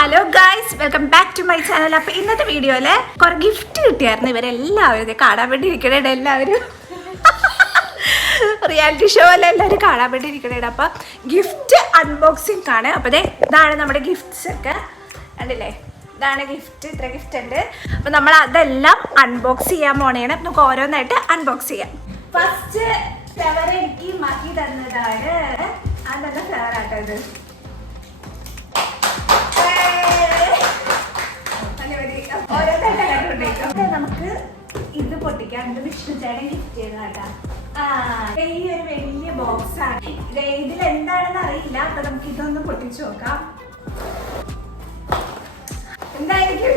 Hello guys, welcome back to my channel. അപ്പൊ ഇന്നത്തെ വീഡിയോയില് കുറെ ഗിഫ്റ്റ് കിട്ടിയായിരുന്നു. ഇവരെല്ലാവരും കാണാൻ വേണ്ടി ഇരിക്കണേ, എല്ലാവരും റിയാലിറ്റി ഷോയിലെ എല്ലാവരും കാണാൻ വേണ്ടി ഇരിക്കണേ. അപ്പൊ ഗിഫ്റ്റ് അൺബോക്സിങ് ആണ്. അപ്പൊ ഇതാണ് നമ്മുടെ ഗിഫ്റ്റ്സ് ഒക്കെ കണ്ടില്ലേ, ഇതാണ് ഗിഫ്റ്റ്. ഇത്ര ഗിഫ്റ്റ് ഉണ്ട്. അപ്പൊ നമ്മൾ അതെല്ലാം അൺബോക്സ് ചെയ്യാൻ പോണേണ്. നമുക്ക് ഓരോന്നായിട്ട് അൺബോക്സ് ചെയ്യാം. ഫസ്റ്റ് ഫ്ലവർ എനിക്ക് മാറ്റി തന്നതാണ്. അതൊക്കെ ഫ്ലവർ ആട്ടോ ഇത്. നമുക്ക് ഇത് പൊട്ടിക്കാം. ഇത് വിഷ്ണു ചേട്ടൻ ഗിഫ്റ്റ് ചെയ്തതാട്ടാ. ഈ ഒരു വലിയ ബോക്സ് ആണ്. ഇതിൽ എന്താണെന്ന് അറിയില്ല. അപ്പൊ നമുക്ക് ഇതൊന്ന് പൊട്ടിച്ചു നോക്കാം. എന്തായിരിക്കും?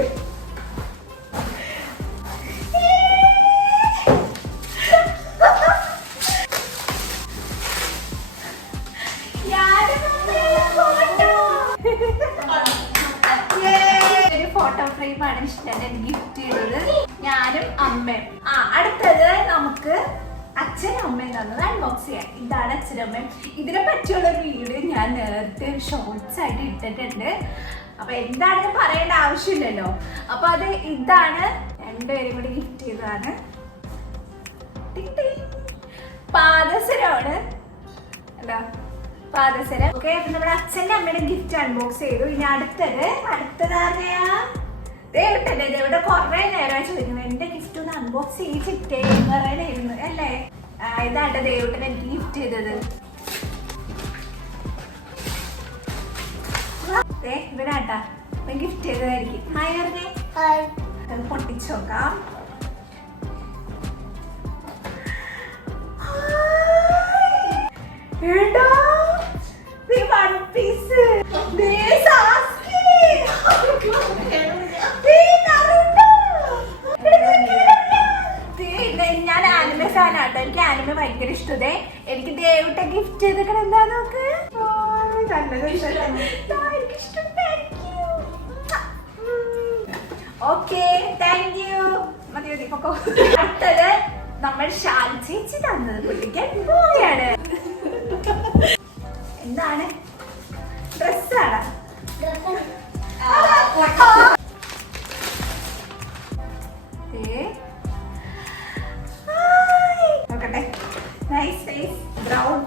ഫോട്ടോ ഫ്രെയിമാണ് ഇഷ്ടം ഗിഫ്റ്റ് ചെയ്തത്, ഞാനും അമ്മയും. അടുത്തത് നമുക്ക് അച്ഛനും അമ്മയും തന്നത് അൺബോക്സ് ചെയ്യാം. ഇതാണ് അച്ഛനും അമ്മയും. ഇതിനെ പറ്റിയുള്ള വീഡിയോ ഞാൻ നേരത്തെ ഷോർട്സ് ആയിട്ട് ഇട്ടിട്ടുണ്ട്. അപ്പൊ എന്താണെന്ന് പറയേണ്ട ആവശ്യമില്ലല്ലോ. അപ്പൊ അത് ഇതാണ്, രണ്ടുപേരും കൂടി ഗിഫ്റ്റ് ചെയ്തതാണ്. പാദസരമാണ്, എന്താ പാദസരം. ഓക്കെ, അപ്പൊ നമ്മുടെ അച്ഛന്റെ അമ്മയുടെ ഗിഫ്റ്റ് അൺബോക്സ് ചെയ്തു. ഇനി അടുത്തതാണെയാ ദേവിട്ടല്ലേ. ദേവിടെ കുറെ നേരമായി ചോദിക്കുന്നത് എന്റെ ഗിഫ്റ്റ് ഒന്ന് അൺബോക്സ് ചെയ്യിച്ചിട്ടേ പറയണായിരുന്നു അല്ലേ. ഇതാട്ടെ ദേവിട്ടൻ എനിക്ക് ഗിഫ്റ്റ് ചെയ്തത്. ഇവനാട്ടാ ഗിഫ്റ്റ് ചെയ്തതായിരിക്കും. ഹായ് പറഞ്ഞേ. അത് പൊട്ടിച്ചു നോക്കാം. ഞാൻ ആനിമെ ഫാനാട്ടോ. എനിക്ക് ആനിമെ ഭയങ്കര ഇഷ്ടതേ. എനിക്ക് ദേവിട്ട ഗിഫ്റ്റ് ചെയ്തിട്ട് എന്താ നോക്ക്. Okay, thank you. മതി മതി പൊക്കോ. അടുത്തത് നമ്മൾ ഷാൽ ചേച്ചി തന്നത് പൊട്ടിക്കാൻ പോവുകയാണ്. എന്താണ്? ഡ്രസ്സാണ്. നോക്കട്ടെ. Nice face brown.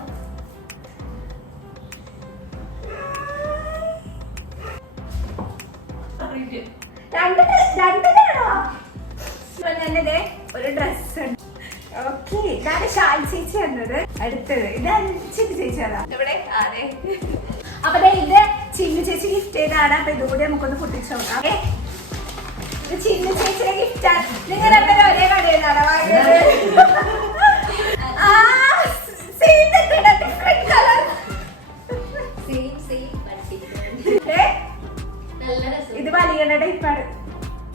രണ്ടിനാണോ? തന്നെ ഒരു ഡ്രസ് ഉണ്ട്. ഓക്കെ, ഇതാണ് ഷാൽ ചേച്ചി എന്നത്. അടുത്തത് ഇതാണ് ചിന്നു ചേച്ചി. അതാ ഇവിടെ. അതെ, അപ്പൊ ഇത് ചിന്നു ചേച്ചി ഗിഫ്റ്റ് ചെയ്താണ്. അപ്പൊ ഇതുകൂടി നമുക്കൊന്ന് പൊട്ടിച്ചു നോക്കാം. ഇത് ചിന്നു ചേച്ചിയുടെ ഗിഫ്റ്റാണ്. നിങ്ങൾ രണ്ടുപേരും ഒരേ കടയിലാണ് വാങ്ങിയത്. ഇത് വലിയ ടൈപ്പാണ്.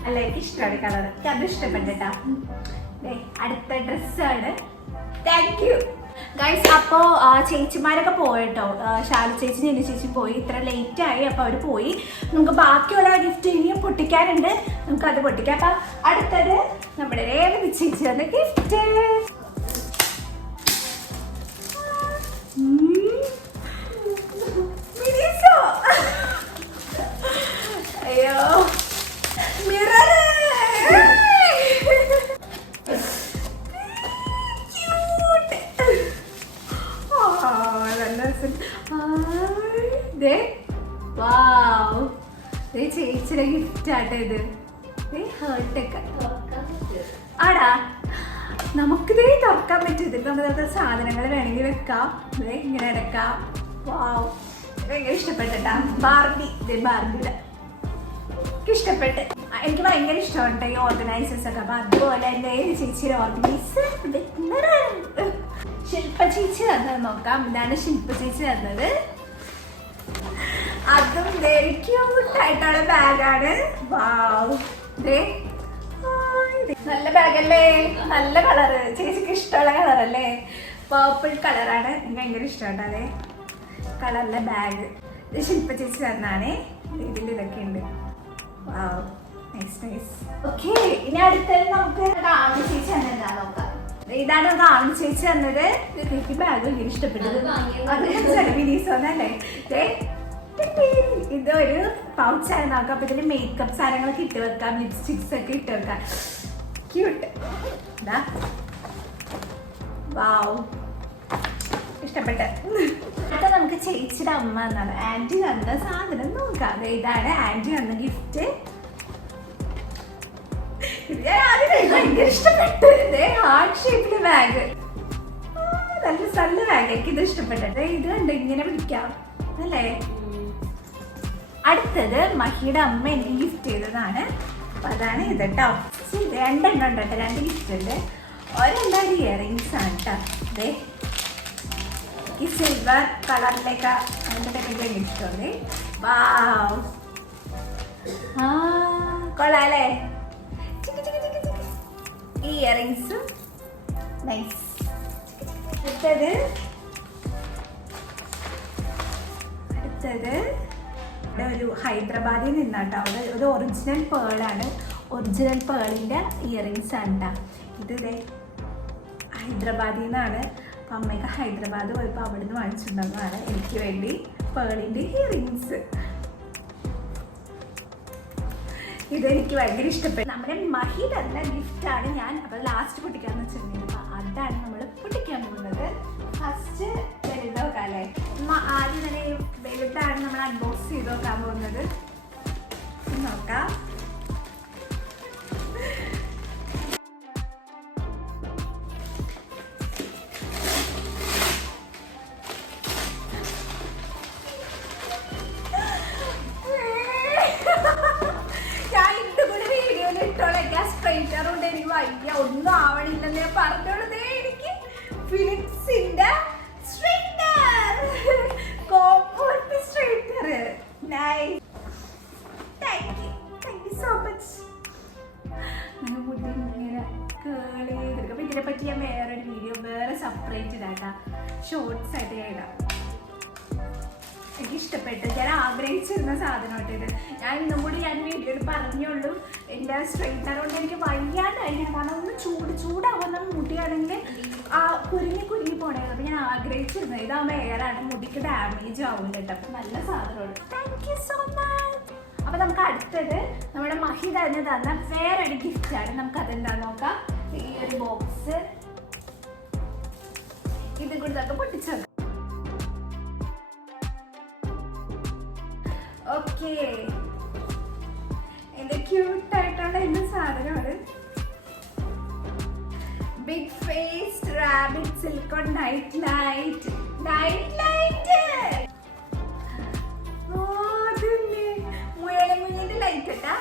അല്ല, എനിക്ക് ഇഷ്ടമാണ് കളർ. എനിക്ക് അത് ഇഷ്ടപ്പെട്ടിട്ടാ. അടുത്ത ഡ്രസ്സാണ്. Thank you guys. അപ്പോ ചേച്ചിമാരൊക്കെ പോയിട്ടോ. ഷാലു ചേച്ചി ജിന്നു ചേച്ചി പോയി. ഇത്ര ലേറ്റ് ആയി. അപ്പൊ അവര് പോയി. നമുക്ക് ബാക്കിയുള്ള ഗിഫ്റ്റ് ഇനിയും പൊട്ടിക്കാനുണ്ട്. നമുക്ക് അത് പൊട്ടിക്കാം. അപ്പൊ അടുത്തത് നമ്മുടെ രേവതി ചേച്ചി തന്ന ഗിഫ്റ്റ്. അയ്യോ, മിറർ. ചേച്ചിയുടെ ഗിഫ്റ്റ് ആട്ടെ ഇത്. ഹേർട്ടൊക്കെ ആടാ, നമുക്കിതേ തുറക്കാൻ പറ്റും. ഇതിൽ നമുക്ക് സാധനങ്ങൾ വേണമെങ്കിൽ വെക്കാം. ഇങ്ങനെ എടുക്കാം. വാവ്, ഭയങ്കര ഇഷ്ടപ്പെട്ടാ. ബാർബി. ബാർബിയുടെ ഇഷ്ടപ്പെട്ട്. എനിക്ക് ഭയങ്കര ഇഷ്ടമാണ് ഈ ഓർഗനൈസേഴ്സ് ഒക്കെ. അപ്പൊ അതുപോലെ എന്റെ ചേച്ചിയുടെ ഓർഗനൈസർ ശില്പ ചേച്ചി തന്നത് നോക്കാം. ഇതാണ് ശില്പ ചേച്ചി തന്നത്. അതും ക്യൂട്ടായിട്ടുള്ള ബാഗാണ്. വാവ്, നല്ല ബാഗല്ലേ. നല്ല കളറ്. ചേച്ചിക്ക് ഇഷ്ടമുള്ള കളറല്ലേ. പേർപ്പിൾ കളറാണ്. എനിക്ക് ഭയങ്കര ഇഷ്ടമാണ്. അതെ കളറിലെ ബാഗ്. ഇത് ശില്പ ചേച്ചി തന്നാണേ. ഇതിൽ ഇതൊക്കെ ഉണ്ട്. വാവ്, നൈസ് നൈസ്. ഓക്കെ, ഇനി അടുത്തത് നമുക്ക് ആവണി ചേച്ചി തന്നെ നോക്കാം. ഇതാണ് നമുക്ക് ആവണി ചേച്ചി തന്നത്. എനിക്ക് ബാഗ് ഭയങ്കര ഇഷ്ടപ്പെട്ടത്. അത് വിനീസോന്നല്ലേ. ഇതൊരു പൗച്ചാണ് നോക്കാം. അപ്പൊ ഇതിൽ മേക്കപ്പ് സാധനങ്ങളൊക്കെ ഇട്ട് വെക്കാം, ലിപ്സ്റ്റിക്സ് ഒക്കെ ഇട്ട് വെക്കാം. ക്യൂട്ട്. വാവ്, ഇഷ്ടപ്പെട്ടെ. അപ്പൊ നമുക്ക് ചേച്ചിയുടെ അമ്മ എന്നാണ് ആന്റി തന്ന സാധനം നോക്കാം. ഇതാണ് ആന്റി തന്ന ഗിഫ്റ്റ്. ഇത് ഞാൻ ആദ്യം ഭയങ്കര ഇഷ്ടപ്പെട്ടു. ഹാർട്ട് ഷേപ്പിലെ ബാഗ്, നല്ല ബാഗ്. എനിക്ക് ഇത് ഇഷ്ടപ്പെട്ടത്. ഇത് കണ്ട് ഇങ്ങനെ പിടിക്കാം അല്ലേ. അടുത്തത് മഹിയുടെ അമ്മ എനിക്ക് ഗിഫ്റ്റ് ചെയ്തതാണ്. അപ്പൊ അതാണ് ഇത് കേട്ടോ. രണ്ടെണ്ണം ഉണ്ട് കേട്ടോ, 2 ഗിഫ്റ്റ് ഉണ്ട്. ഒരെണ്ണം ഇയറിങ്സ് ആണ് കേട്ടോ. ഈ സിൽവർ കളറിലേക്ക് അതിൻ്റെ ഇഷ്ടമുണ്ട്. വാവ്, കൊള്ളാല്ലേ. ഈ ഇയറിങ്സ് നൈസ്. അടുത്തത് ഒരു ഹൈദരാബാദിൽ നിന്നാട്ടോ. ഒരു ഒറിജിനൽ പേളാണ്. ഒറിജിനൽ പേളിൻ്റെ ഇയറിങ്സ് ആണ് കേട്ടോ. ഇത് ഹൈദരാബാദിൽ നിന്നാണ്. അപ്പം അമ്മയ്ക്ക് ഹൈദരാബാദ് പോയപ്പോൾ അവിടെ നിന്ന് വാങ്ങിച്ചിട്ടുണ്ടെന്നാണ് എനിക്ക് വേണ്ടി പേളിൻ്റെ ഇയറിങ്സ്. ഇതെനിക്ക് ഭയങ്കര ഇഷ്ടപ്പെട്ടു. നമ്മുടെ മഹി തന്ന ഗിഫ്റ്റാണ്. ഞാൻ അപ്പോൾ ലാസ്റ്റ് പൊട്ടിക്കാന്ന് വെച്ചിട്ടുണ്ടെങ്കിൽ അതാണ് നമ്മൾ പൊട്ടിക്കാൻ പോകുന്നത്. ഫസ്റ്റ് വലുതോക്കാം അല്ലേ. ആദ്യം തന്നെ വലുതാണ് നമ്മൾ അൺബോക്സ് ചെയ്ത് നോക്കാൻ പോകുന്നത്. നോക്കാം. ഒന്നും ആവണില്ലെന്ന് പറഞ്ഞോളൂ. എനിക്ക് ഫിലിപ്സിന്റെ straightener, comfort straightener. Nice, thank you so much. മുടി ഇങ്ങനെ കേളി ചെയ്തെടുക്കും. അപ്പം ഇതിനെപ്പറ്റി ഞാൻ വേറൊരു വീഡിയോ വേറെ സെപ്പറേറ്റ് ഇടാം, ഷോർട്സ് ആയിട്ട് ഞാൻ ഇടാം. എനിക്ക് ഇഷ്ടപ്പെട്ടു. ഞാൻ ആഗ്രഹിച്ചിരുന്ന സാധനമായിട്ട് ഇത്. ഞാൻ ഇന്നും കൂടി ഞാൻ വീഡിയോയിൽ പറഞ്ഞുള്ളൂ. എൻ്റെ സ്ട്രെയിറ്റ്നർ കൊണ്ട് എനിക്ക് വയ്യാണ്ടായിരുന്നു. കാരണം ഒന്ന് ചൂടാവുന്ന മുടിയാണെങ്കിൽ കുരുങ്ങി പോണേ. അപ്പം ഞാൻ ആഗ്രഹിച്ചിരുന്നു. ഇതാകുമ്പോൾ എയറാണ്, മുടിക്ക് ഡാമേജ് ആവില്ല കേട്ടോ. അപ്പം നല്ല സാധനമാണ്. Thank you so much. അപ്പം നമുക്ക് അടുത്തത് നമ്മുടെ മഹി തന്നെ തന്ന വേറൊരു ഗിഫ്റ്റാണ്. നമുക്ക് അതെന്താ നോക്കാം. ഈ ഒരു ബോക്സ് ഇത് കൂടി നമുക്ക് പൊട്ടിച്ചു. ഓക്കെ, എന്റെ ക്യൂട്ടായിട്ടുള്ള എന്റെ സാധനമാണ്. Big face rabbit silicone night light. മുയലിന്റെ ലൈറ്റ് കേട്ടാ.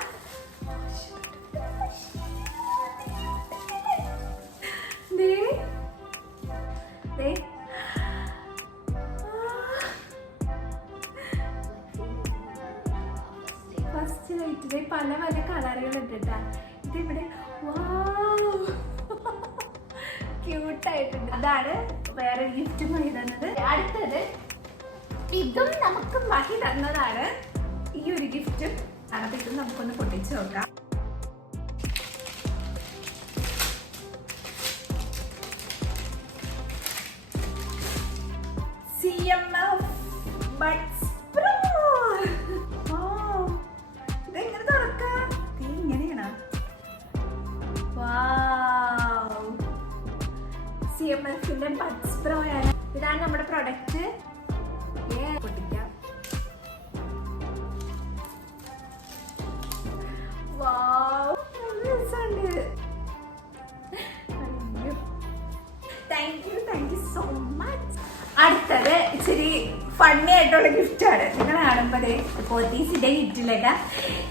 ഫസ്റ്റ് ലൈറ്റില് പല കളറുകളുണ്ട് കേട്ടാ. ഇതിവിടെ ക്യൂട്ടായിട്ടുണ്ട്. അതാണ് വേറെ ഗിഫ്റ്റ് മഹി തന്നത്. അടുത്തത് ഇതും നമുക്ക് മഹി തന്നതാണ്. ഈ ഒരു ഗിഫ്റ്റും അപ്പൊ ഇതും നമുക്കൊന്ന് പൊട്ടിച്ചു നോക്കാം. CMF buds pro. ഇതെങ്ങനെ തുറക്കാം? ഇങ്ങനെയാണോ? CMFന്റെ ബഡ്സ് പ്രോ ആണ്. ഇതാണ് നമ്മുടെ പ്രൊഡക്റ്റ്. പൊട്ടിക്കാം. Thank you so much. അടുത്തത് ഇച്ചിരി ഫണ്ണി ആയിട്ടുള്ള ഗിഫ്റ്റാണ്. നിങ്ങൾ കാണുമ്പോൾ പോത്തീസിന്റെ ഗിഫ്റ്റിലൊക്കെ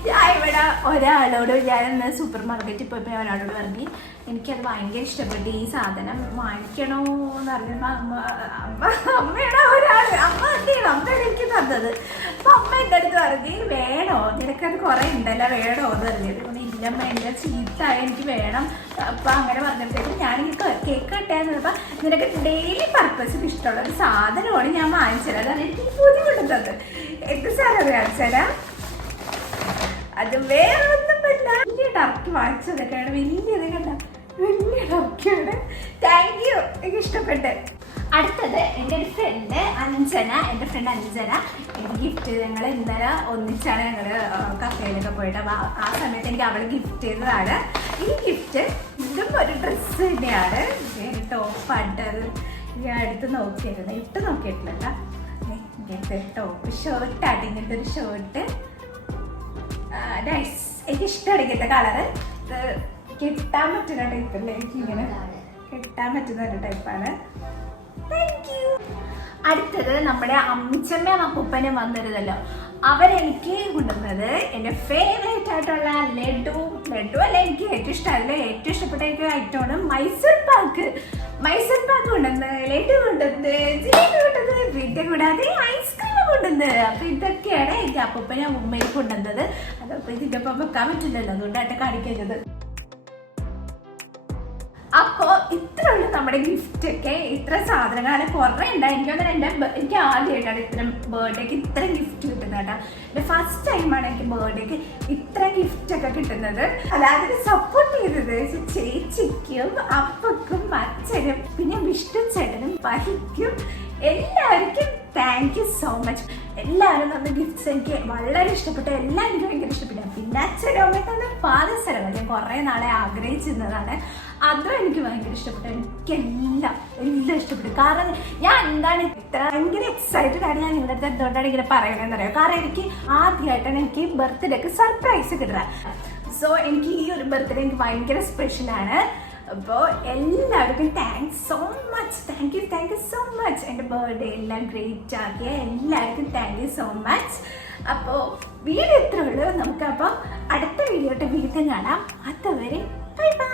ഞാൻ ഇവിടെ ഒരാളോട് ഞാനിന്ന് സൂപ്പർ മാർക്കറ്റിൽ പോയപ്പോൾ ഒരാളോട് പറഞ്ഞു എനിക്കത് ഭയങ്കര ഇഷ്ടപ്പെട്ടു, ഈ സാധനം വാങ്ങിക്കണോ എന്ന് പറഞ്ഞപ്പോൾ അമ്മയുടെ അമ്മയാണ് എനിക്ക് തന്നത്. അപ്പൊ അമ്മ എൻ്റെ അടുത്ത് പറഞ്ഞു വേണോ, നിനക്കത് കുറെ ഉണ്ടല്ലോ, വേണോ എന്ന് പറഞ്ഞത്. ഇല്ലമ്മ എൻ്റെ ചീത്തായ എനിക്ക് വേണം. അപ്പൊ അങ്ങനെ പറഞ്ഞപ്പോഴത്തേക്കും ഞാനിങ്ങനെ കേക്ക് കട്ടാന്ന് പറഞ്ഞപ്പോൾ നിനക്ക് ഡെയിലി പർപ്പസിന് ഇഷ്ടമുള്ള ഒരു സാധനമാണ് ഞാൻ വാങ്ങിച്ചത്. അതാണ് എനിക്ക് ബുദ്ധിമുട്ടുന്നത്. എന്ത് സാധനം കാണിച്ചാലാ? അത് വേറെ ഒന്നുമല്ല, വലിയ ടർക്കി വാങ്ങിച്ചതൊക്കെയാണ്. വലിയത് കണ്ട വലിയ ടർക്കിയാണ്. താങ്ക് യു, എനിക്ക് ഇഷ്ടപ്പെട്ടെ. അടുത്തത് എൻ്റെ ഒരു ഫ്രണ്ട് അഞ്ജന, എൻ്റെ ഫ്രണ്ട് അഞ്ജന എനിക്ക് ഗിഫ്റ്റ് ചെയ്ത്. ഞങ്ങൾ ഇന്നലെ ഒന്നിച്ചാണ് ഞങ്ങൾ കഫേയിലൊക്കെ പോയിട്ട്. അപ്പോൾ ആ സമയത്ത് എനിക്ക് അവൾ ഗിഫ്റ്റ് ചെയ്തതാണ് ഈ ഗിഫ്റ്റ്. ഇതും ഒരു ഡ്രസ്സ് തന്നെയാണ്, ടോപ്പായിട്ട്. അത് ഞാൻ അടുത്ത് നോക്കിയിരുന്നു, ഇട്ട് നോക്കിയിട്ടില്ല. ഇങ്ങനത്തെ ടോപ്പ് ഷർട്ടാണ്, ഇങ്ങനത്തെ ഒരു ഷർട്ട് നൈസ്. എനിക്ക് ഇഷ്ടമാണ് ഇങ്ങനത്തെ കളറ്. കിട്ടാൻ പറ്റുന്ന ടൈപ്പല്ലേ, എനിക്കിങ്ങനെ കിട്ടാൻ പറ്റുന്ന ഒരു ടൈപ്പാണ്. അടുത്തത് നമ്മുടെ അമ്മിച്ചമ്മയും അപ്പൂപ്പനും വന്നിരുന്നല്ലോ, അവരെനിക്ക് കൊണ്ടുവന്നത് എൻ്റെ ഫേവറേറ്റ് ആയിട്ടുള്ള ലഡു അല്ല, എനിക്ക് ഏറ്റവും ഇഷ്ടമായില്ല, ഏറ്റവും ഇഷ്ടപ്പെട്ട എനിക്ക് ഐറ്റമാണ് മൈസൂർ പാക്ക് കൊണ്ടുവന്ന്, ലഡു കൊണ്ടുവന്ന്, ജിലേബി കൊണ്ടുവന്ന്, പിന്നെ കൂടാതെ ഐസ്ക്രീം കൊണ്ടുവന്ന്. അപ്പൊ ഇതൊക്കെയാണ് എനിക്ക് അപ്പൂപ്പനും അമ്മൂമ്മയും കൊണ്ടുവന്നത്. അതപ്പോൾ ഇതിൻ്റെ ഒപ്പം വെക്കാൻ പറ്റില്ലല്ലോ, അതുകൊണ്ടായിട്ട് കാണിക്കുന്നത്. അപ്പോ ഇത്ര ഉള്ളു നമ്മുടെ ഗിഫ്റ്റ് ഒക്കെ. ഇത്ര സാധനങ്ങളാണ്, കുറേ ഉണ്ടായിരിക്കും. എനിക്ക് ആദ്യമായിട്ടാണ് ഇത്ര ബർത്ത്ഡേക്ക് ഇത്ര ഗിഫ്റ്റ് കിട്ടുന്നത് കേട്ടോ. എൻ്റെ ഫസ്റ്റ് ടൈമാണ് എനിക്ക് ബർത്ത്ഡേക്ക് ഇത്ര ഗിഫ്റ്റ് ഒക്കെ കിട്ടുന്നത്. അതായത് സപ്പോർട്ട് ചെയ്തത് ചേച്ചിക്കും അപ്പക്കും അച്ഛനും പിന്നെ വിഷ്ണു ചേട്ടനും വഹിക്കും എല്ലാവർക്കും താങ്ക് യു സോ മച്ച്. എല്ലാവരും തന്ന ഗിഫ്റ്റ്സ് എനിക്ക് വളരെ ഇഷ്ടപ്പെട്ടു, എല്ലാം എനിക്ക് ഭയങ്കര ഇഷ്ടപ്പെട്ടു. പിന്നെ അച്ഛനും അമ്മയും തന്ന പാദസരം ഞാൻ കുറേ നാളെ ആഗ്രഹിച്ചിരുന്നതാണ്, അതും എനിക്ക് ഭയങ്കര ഇഷ്ടപ്പെട്ടു. എനിക്കെല്ലാം ഇഷ്ടപ്പെട്ടു. കാരണം ഞാൻ എന്താണ് ഇത്ര ഭയങ്കര എക്സൈറ്റഡ് ആണ് ഞാൻ നിങ്ങളുടെ അടുത്ത് എന്തുകൊണ്ടാണ് ഇങ്ങനെ പറയണമെന്ന് അറിയാം. കാരണം എനിക്ക് ആദ്യമായിട്ടാണ് എനിക്ക് ബർത്ത്ഡേക്ക് സർപ്രൈസ് കിട്ടുക. സോ എനിക്ക് ഈ ഒരു ബർത്ത്ഡേ എനിക്ക് ഭയങ്കര സ്പെഷ്യലാണ്. അപ്പോൾ എല്ലാവർക്കും thanks so much, thank you so much. എൻ്റെ ബർത്ത്ഡേ എല്ലാം ഗ്രേറ്റ് ആക്കിയ എല്ലാവർക്കും താങ്ക് യു സോ മച്ച്. അപ്പോൾ വീഡിയോ ഇത്രേ ഉള്ളൂ. നമുക്കപ്പോൾ അടുത്ത വീഡിയോ വീണ്ടും കാണാം. അതുവരെ ബൈ ബൈ.